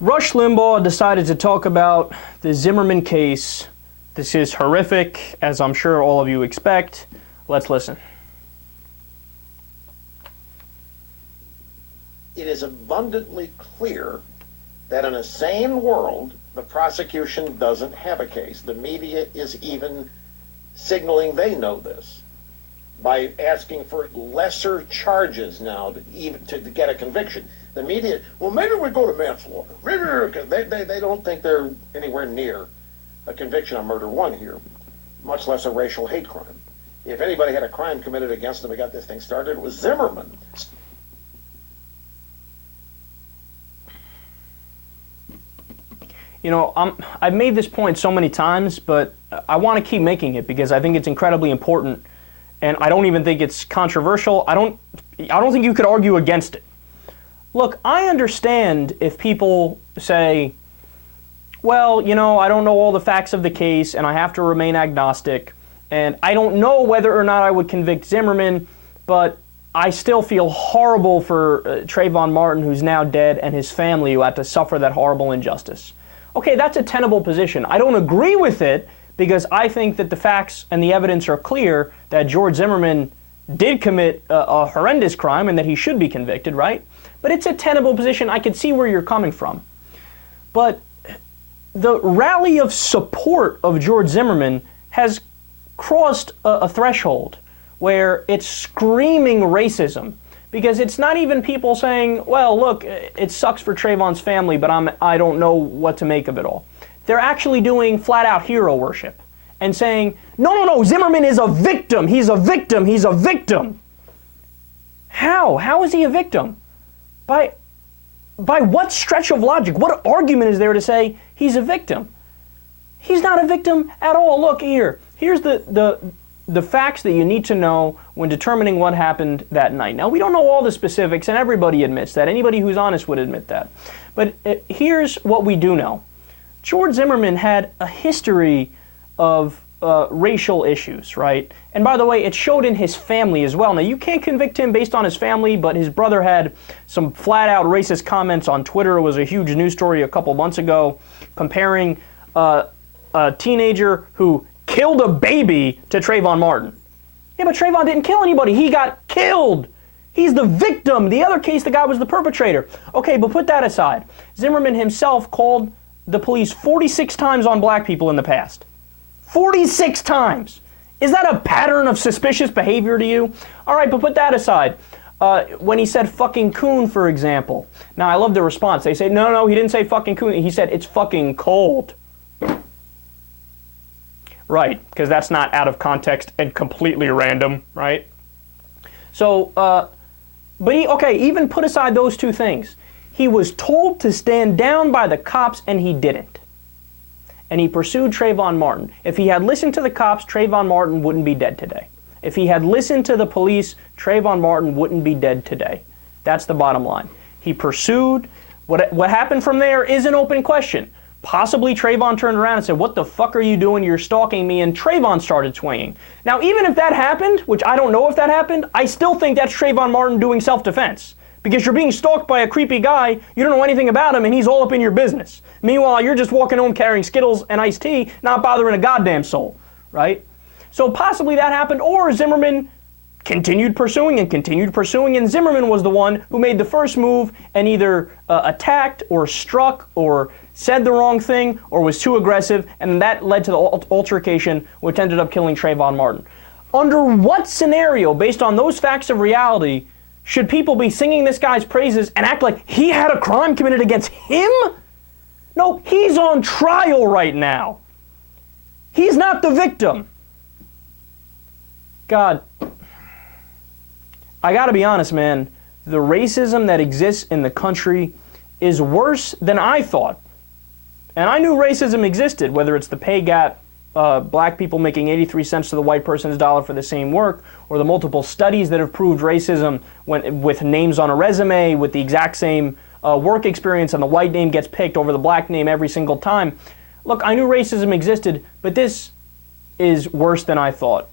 Rush Limbaugh decided to talk about the Zimmerman case. This is horrific, as I'm sure all of you expect. Let's listen. It is abundantly clear that in a sane world, the prosecution doesn't have a case. The media is even signaling they know this by asking for lesser charges now to get a conviction. The media, well, maybe we go to manslaughter. Because they don't think they're anywhere near a conviction on murder one here, much less a racial hate crime. If anybody had a crime committed against them and got this thing started, it was Zimmerman. You know, I've made this point so many times, but I want to keep making it because I think it's incredibly important, and I don't even think it's controversial. I don't think you could argue against it. Look, I understand if people say, well, you know, I don't know all the facts of the case and I have to remain agnostic, and I don't know whether or not I would convict Zimmerman, but I still feel horrible for Trayvon Martin, who's now dead, and his family who had to suffer that horrible injustice. Okay, that's a tenable position. I don't agree with it because I think that the facts and the evidence are clear that George Zimmerman did commit a horrendous crime and that he should be convicted, right? But it's a tenable position. I can see where you're coming from. But the rally of support of George Zimmerman has crossed a threshold where it's screaming racism. Because it's not even people saying, well, look, it sucks for Trayvon's family, but I don't know what to make of it all. They're actually doing flat-out hero worship and saying, no, Zimmerman is a victim. He's a victim. He's a victim. How? How is he a victim? By what stretch of logic? What argument is there to say he's a victim? He's not a victim at all. Look here. Here's the facts that you need to know when determining what happened that night. Now, we don't know all the specifics, and everybody admits that. Anybody who's honest would admit that. But here's what we do know. George Zimmerman had a history of racial issues, right? And by the way, it showed in his family as well. Now, you can't convict him based on his family, but his brother had some flat-out racist comments on Twitter. It was a huge news story a couple months ago comparing a teenager who killed a baby to Trayvon Martin. Yeah, but Trayvon didn't kill anybody. He got killed. He's the victim. The other case, the guy was the perpetrator. Okay, but put that aside. Zimmerman himself called the police 46 times on black people in the past. 46 times. Is that a pattern of suspicious behavior to you? All right, but put that aside. When he said fucking coon, for example. Now, I love the response. They say, no, he didn't say fucking coon. He said, it's fucking cold. Right, because that's not out of context and completely random, right? So, but even put aside those two things. He was told to stand down by the cops and he didn't. And he pursued Trayvon Martin. If he had listened to the cops, Trayvon Martin wouldn't be dead today. If he had listened to the police, Trayvon Martin wouldn't be dead today. That's the bottom line. He pursued. What happened from there is an open question. Possibly Trayvon turned around and said, what the fuck are you doing? You're stalking me. And Trayvon started swinging. Now, even if that happened, which I don't know if that happened, I still think that's Trayvon Martin doing self-defense. Because you're being stalked by a creepy guy, you don't know anything about him, and he's all up in your business. Meanwhile, you're just walking home carrying Skittles and iced tea, not bothering a goddamn soul, right? So possibly that happened, or Zimmerman continued pursuing, and Zimmerman was the one who made the first move and either attacked or struck or said the wrong thing or was too aggressive, and that led to the altercation, which ended up killing Trayvon Martin. Under what scenario, based on those facts of reality, should people be singing this guy's praises and act like he had a crime committed against him? No, he's on trial right now. He's not the victim. God, I gotta be honest, man. The racism that exists in the country is worse than I thought. And I knew racism existed, whether it's the pay gap, black people making 83 cents to the white person's dollar for the same work, or the multiple studies that have proved racism with names on a resume, with the exact same work experience, and the white name gets picked over the black name every single time. Look, I knew racism existed, but this is worse than I thought.